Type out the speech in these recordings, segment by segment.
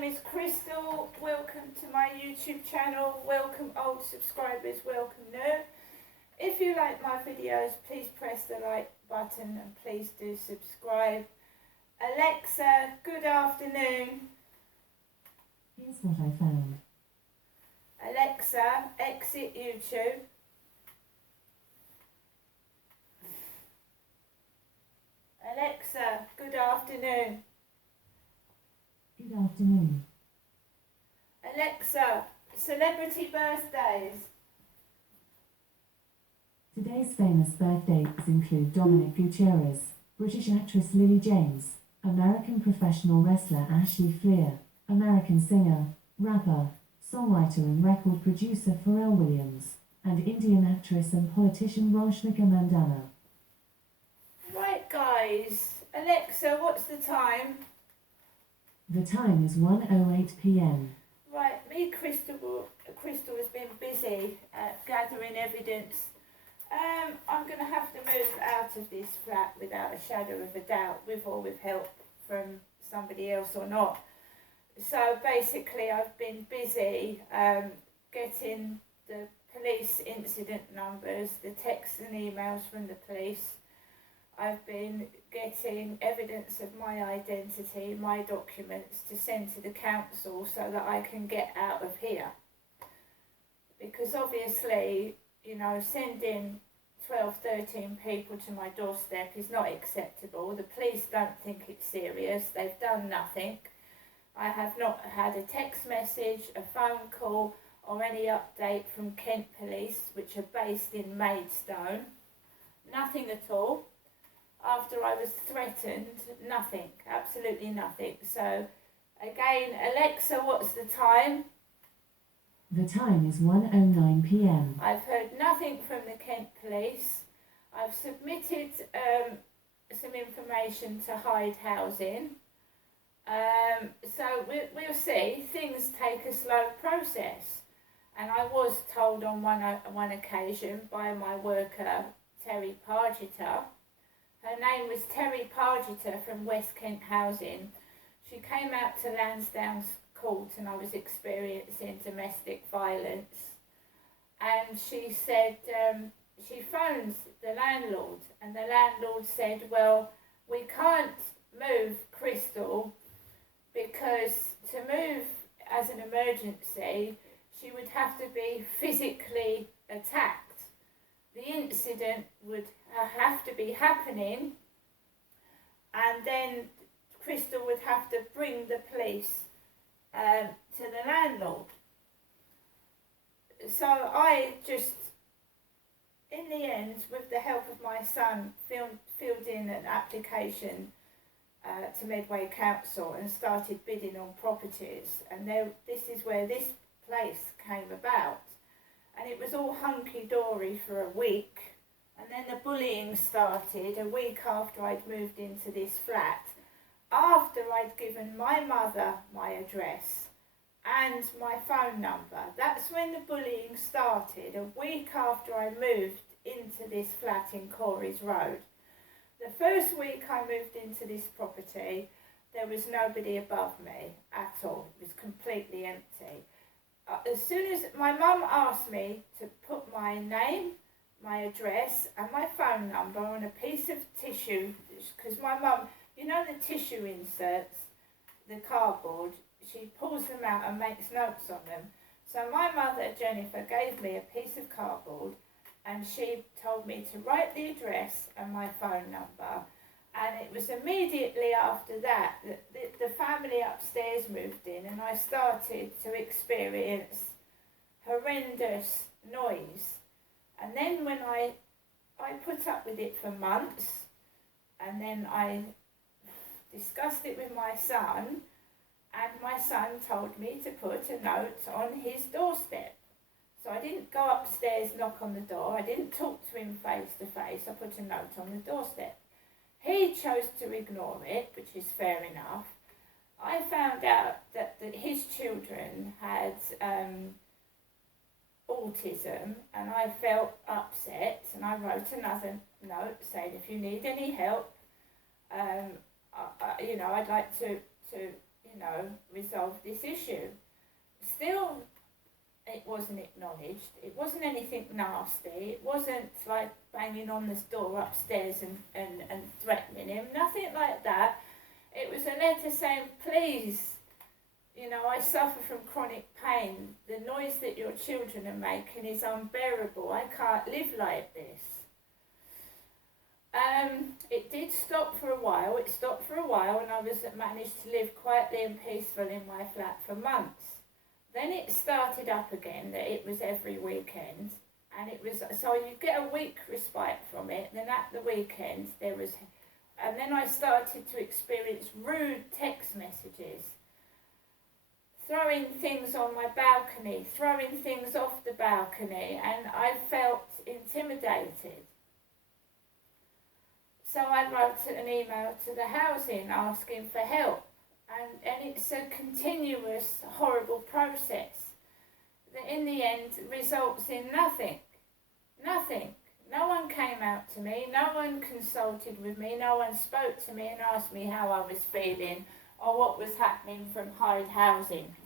name is Crystal. Welcome to my YouTube channel. Welcome old subscribers, welcome new. If you like my videos, please press the like button and please do subscribe. Alexa, good afternoon. Here's what I found. Alexa, exit YouTube. Alexa, good afternoon. Good afternoon. Alexa, celebrity birthdays. Today's famous birthdays include Dominic Gutierrez, British actress Lily James, American professional wrestler Ashley Fleer, American singer, rapper, songwriter and record producer Pharrell Williams, and Indian actress and politician Rashmika Mandanna. Right guys, Alexa, what's the time? The time is 1:08 p.m. Right, Crystal has been busy gathering evidence. I'm going to have to move out of this flat without a shadow of a doubt, with or with help from somebody else or not. So basically I've been busy getting the police incident numbers, the texts and emails from the police. I've been getting evidence of my identity, my documents to send to the council so that I can get out of here. Because obviously, you know, sending 12, 13 people to my doorstep is not acceptable. The police don't think it's serious. They've done nothing. I have not had a text message, a phone call or any update from Kent Police, which are based in Maidstone. Nothing at all. After I was threatened, nothing, absolutely nothing. So again, Alexa, what's the time? The time is 1:09 p.m. I've heard nothing from the Kent Police. I've submitted some information to Hyde Housing. So we'll see. Things take a slow process. And I was told on one occasion by my worker, Terry Pargeter. Her name was Terry Pargeter from West Kent Housing. She came out to Lansdowne Court and I was experiencing domestic violence. And she said, she phoned the landlord and the landlord said, well, we can't move Crystal because to move as an emergency, she would have to be physically attacked. The incident would have to be happening and then Crystal would have to bring the police to the landlord. So I just, in the end, with the help of my son, filled in an application to Medway Council and started bidding on properties. And this is where this place came about. And it was all hunky-dory for a week. And then the bullying started a week after I'd moved into this flat. After I'd given my mother my address and my phone number. That's when the bullying started, a week after I moved into this flat in Corey's Road. The first week I moved into this property, there was nobody above me at all. It was completely empty. As soon as my mum asked me to put my name, my address and my phone number on a piece of tissue, because my mum, you know the tissue inserts, the cardboard, she pulls them out and makes notes on them. So my mother, Jennifer, gave me a piece of cardboard and she told me to write the address and my phone number. And it was immediately after that that the family upstairs moved in and I started to experience horrendous noise. And then when I put up with it for months, and then I discussed it with my son, and my son told me to put a note on his doorstep. So I didn't go upstairs, knock on the door, I didn't talk to him face to face, I put a note on the doorstep. He chose to ignore it, which is fair enough. I found out that his children had autism and I felt upset and I wrote another note saying if you need any help, you know, I'd like to resolve this issue. Still, it wasn't acknowledged. It wasn't anything nasty. It wasn't like banging on this door upstairs and threatening him. Nothing like that. It was a letter saying, please, I suffer from chronic pain. The noise that your children are making is unbearable. I can't live like this. It did stop for a while. It stopped for a while, and I managed to live quietly and peaceful in my flat for months. Then it started up again, that it was every weekend, and it was, so you get a week respite from it. Then at the weekend and then I started to experience rude text messages, throwing things on my balcony, throwing things off the balcony, and I felt intimidated. So I wrote an email to the housing asking for help, and it's a continuous, horrible process that in the end results in nothing. Nothing. No one came out to me, no one consulted with me, no one spoke to me and asked me how I was feeling or what was happening from Hyde Housing.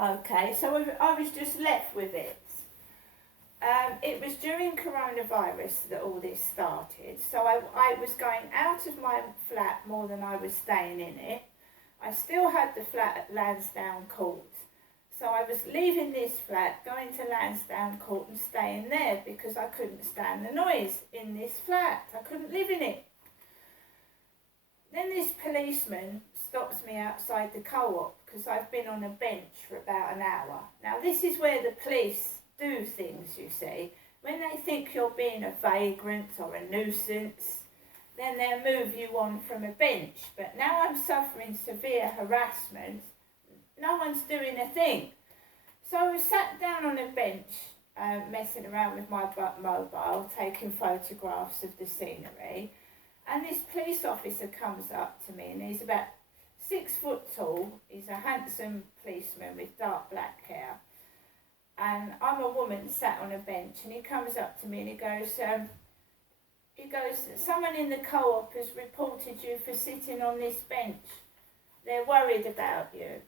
Okay, so I was just left with it. It was during coronavirus that all this started, so I was going out of my flat more than I was staying in it. I still had the flat at Lansdowne Court, so I was leaving this flat, going to Lansdowne Court and staying there because I couldn't stand the noise in this flat. I couldn't live in it. Then this policeman stops me outside the co-op because I've been on a bench for about an hour. Now this is where the police do things, you see. When they think you're being a vagrant or a nuisance, then they'll move you on from a bench. But now I'm suffering severe harassment, no one's doing a thing. So I was sat down on a bench, messing around with my mobile, taking photographs of the scenery, and this police officer comes up to me, and he's about 6 foot tall. He's a handsome policeman with dark black hair. And I'm a woman sat on a bench, and he comes up to me and he goes, someone in the co-op has reported you for sitting on this bench. They're worried about you.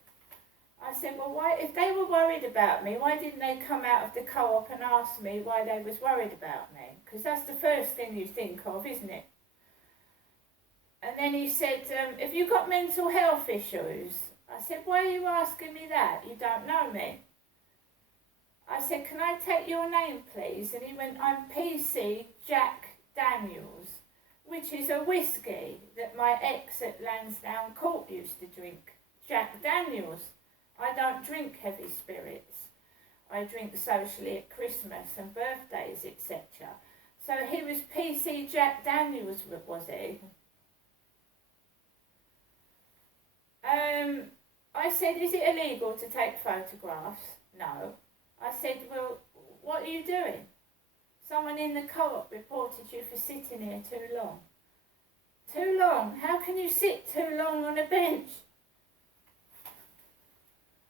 I said, well, why, if they were worried about me, why didn't they come out of the co-op and ask me why they was worried about me? Because that's the first thing you think of, isn't it? And then he said, have you got mental health issues? I said, why are you asking me that? You don't know me. I said, can I take your name, please? And he went, I'm PC Jack Daniels, which is a whiskey that my ex at Lansdowne Court used to drink. Jack Daniels. I don't drink heavy spirits. I drink socially at Christmas and birthdays, etc. So he was PC Jack Daniels, was he? I said, is it illegal to take photographs? No. I said, well, what are you doing? Someone in the co-op reported you for sitting here too long. Too long? How can you sit too long on a bench?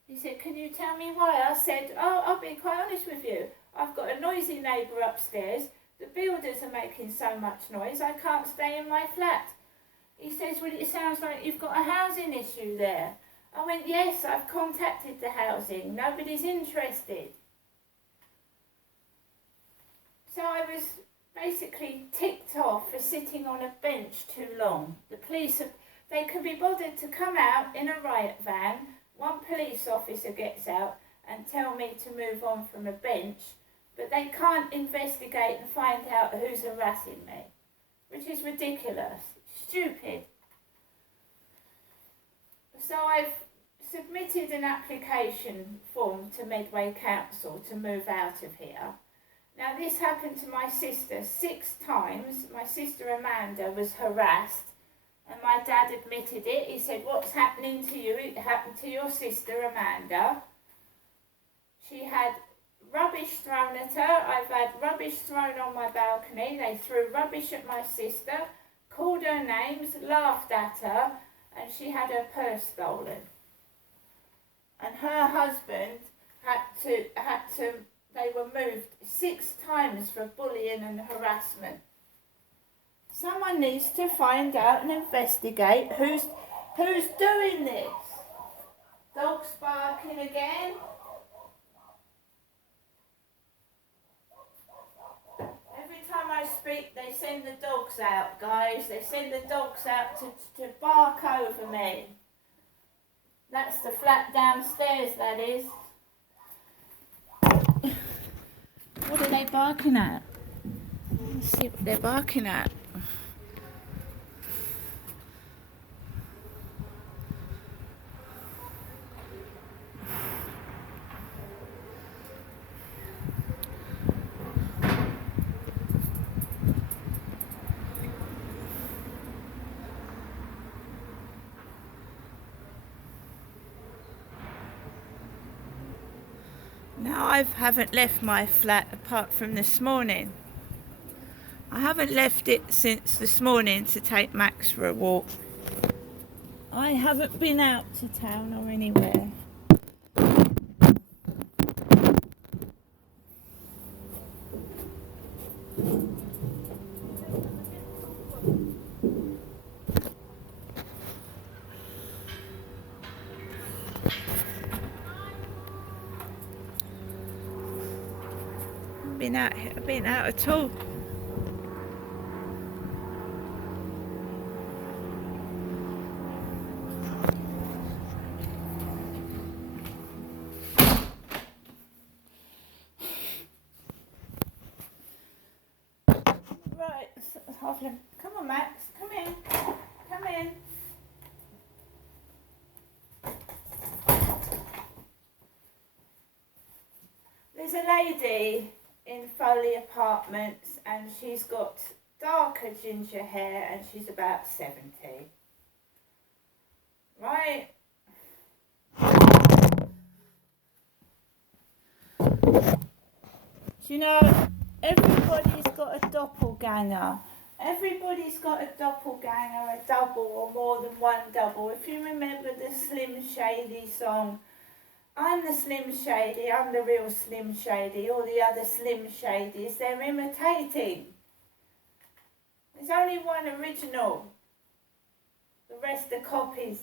He said, can you tell me why? I said, I'll be quite honest with you. I've got a noisy neighbour upstairs. The builders are making so much noise, I can't stay in my flat. He says, well, it sounds like you've got a housing issue there. I went, yes, I've contacted the housing. Nobody's interested. So I was basically ticked off for sitting on a bench too long. The police, they can be bothered to come out in a riot van. One police officer gets out and tell me to move on from a bench, but they can't investigate and find out who's harassing me, which is ridiculous, stupid. So I've submitted an application form to Medway Council to move out of here. Now this happened to my sister 6 times. My sister Amanda was harassed and my dad admitted it. He said, what's happening to you? It happened to your sister Amanda. She had rubbish thrown at her. I've had rubbish thrown on my balcony. They threw rubbish at my sister, called her names, laughed at her, and she had her purse stolen. And her husband they were moved 6 times for bullying and harassment. Someone needs to find out and investigate who's Who's doing this? Dogs barking again. Every time I speak, they send the dogs out, guys. They send the dogs out to bark over me. That's the flat downstairs, that is. What are they barking at? Let's see what they're barking at. Now I haven't left my flat apart from this morning. I haven't left it since this morning to take Max for a walk. I haven't been out to town or anywhere. Been out at all. Right, come on, Max, come in, come in. There's a lady in Foley Apartments and she's got darker ginger hair and she's about 70. Right? Do you know, everybody's got a doppelganger. Everybody's got a doppelganger, a double or more than one double. If you remember the Slim Shady song, I'm the Slim Shady, I'm the real Slim Shady, all the other Slim Shadys, they're imitating. There's only one original, the rest are copies.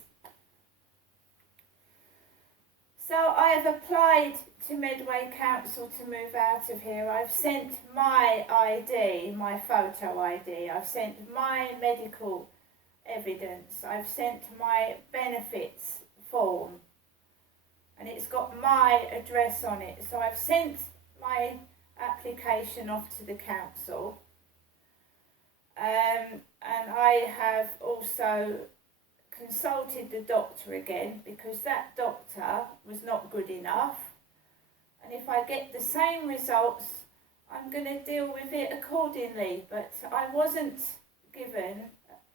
So I have applied to Medway Council to move out of here. I've sent my ID, my photo ID, I've sent my medical evidence, I've sent my benefits form. And it's got my address on it. So I've sent my application off to the council. And I have also consulted the doctor again because that doctor was not good enough. And if I get the same results, I'm going to deal with it accordingly. But I wasn't given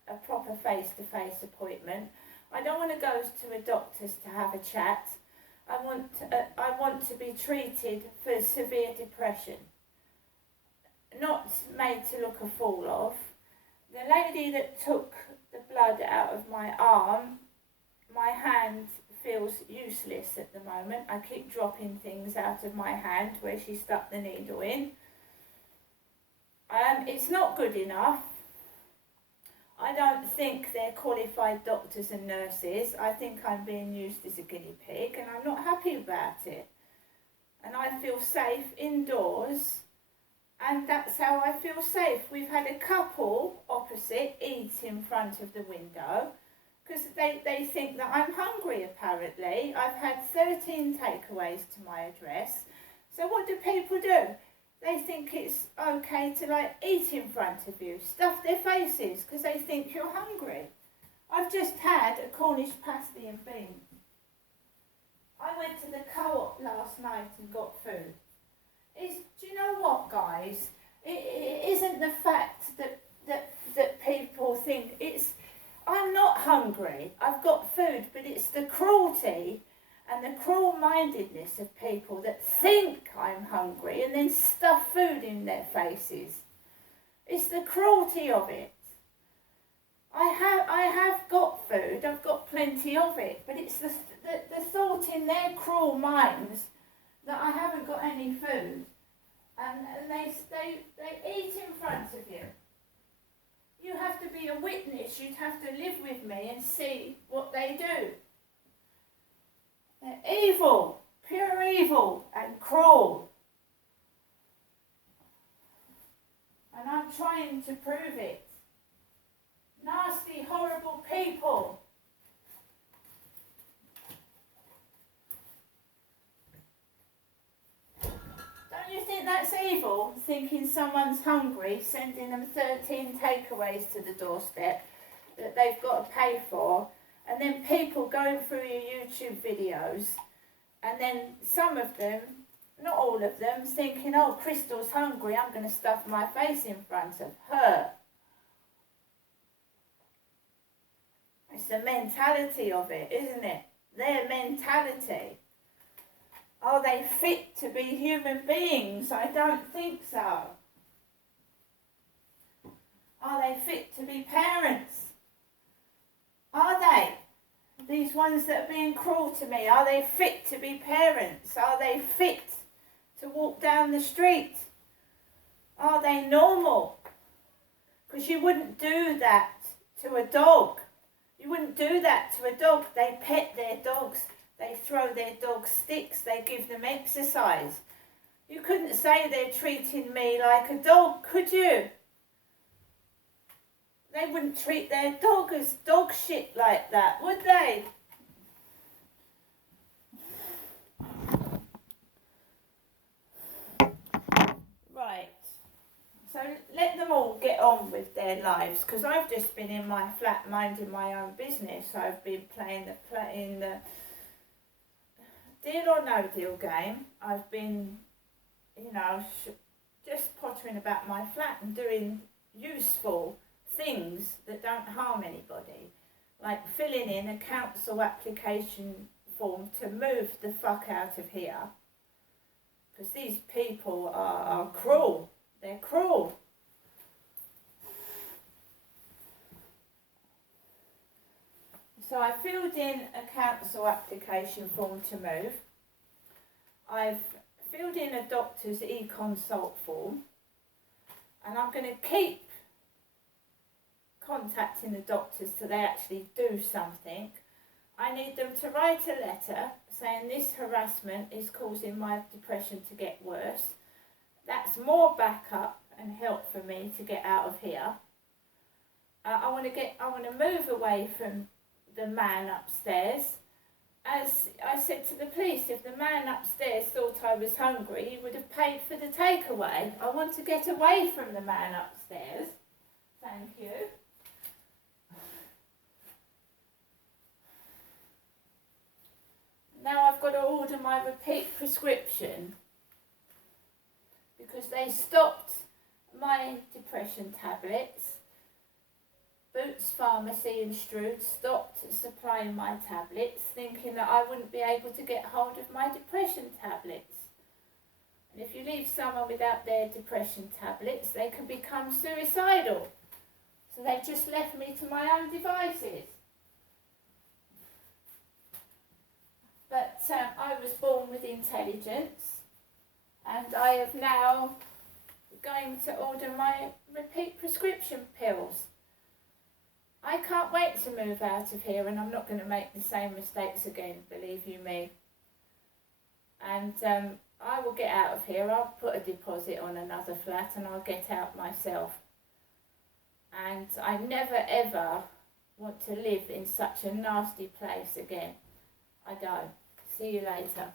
a proper face-to-face appointment. I don't want to go to a doctor's to have a chat. I want to be treated for severe depression, not made to look a fool of. The lady that took the blood out of my arm, my hand feels useless at the moment. I keep dropping things out of my hand where she stuck the needle in. It's not good enough. I don't think they're qualified doctors and nurses. I think I'm being used as a guinea pig and I'm not happy about it. And I feel safe indoors and that's how I feel safe. We've had a couple opposite eat in front of the window because they think that I'm hungry apparently. I've had 13 takeaways to my address. So what do people do? They think it's okay to eat in front of you, stuff their faces because they think you're hungry. I've just had a Cornish pasty and beans. I went to the co-op last night and got food. Do you know what, guys? It isn't the fact that people think I'm not hungry. I've got food, but it's the cruelty and the cruel-mindedness of people that think I'm hungry and then stuff food in their faces. It's the cruelty of it. I have got food, I've got plenty of it, but it's the thought in their cruel minds that I haven't got any food. And they eat in front of you. You have to be a witness. You'd have to live with me and see what they do. They're evil, pure evil and cruel. And I'm trying to prove it. Nasty, horrible people. Don't you think that's evil? Thinking someone's hungry, sending them 13 takeaways to the doorstep that they've got to pay for, and then people going through your YouTube videos, and then some of them, not all of them, thinking, oh, Crystal's hungry, I'm going to stuff my face in front of her. It's the mentality of it, isn't it? Their mentality. Are they fit to be human beings? I don't think so. Are they fit to be parents? Are they? These ones that are being cruel to me, are they fit to be parents? Are they fit to walk down the street? Are they normal? Because you wouldn't do that to a dog. You wouldn't do that to a dog. They pet their dogs. They throw their dogs sticks. They give them exercise. You couldn't say they're treating me like a dog, could you? They wouldn't treat their dog as dog shit like that, would they? Right. So let them all get on with their lives, because I've just been in my flat minding my own business. I've been playing the Deal or No Deal game. I've been, just pottering about my flat and doing useful things that don't harm anybody, like filling in a council application form to move the fuck out of here, because these people are cruel. They're cruel. So I filled in a council application form to move. I've filled in a doctor's e-consult form, and I'm going to keep contacting the doctors till they actually do something. I need them to write a letter saying this harassment is causing my depression to get worse. That's more backup and help for me to get out of here. I want to move away from the man upstairs. As I said to the police, if the man upstairs thought I was hungry, he would have paid for the takeaway. I want to get away from the man upstairs. Thank you. Now I've got to order my repeat prescription, because they stopped my depression tablets. Boots Pharmacy in Strood stopped supplying my tablets, thinking that I wouldn't be able to get hold of my depression tablets. And if you leave someone without their depression tablets, they can become suicidal. So they've just left me to my own devices. But I was born with intelligence, and I am now going to order my repeat prescription pills. I can't wait to move out of here, and I'm not going to make the same mistakes again, believe you me. And I will get out of here. I'll put a deposit on another flat and I'll get out myself. And I never ever want to live in such a nasty place again. I don't. See you later.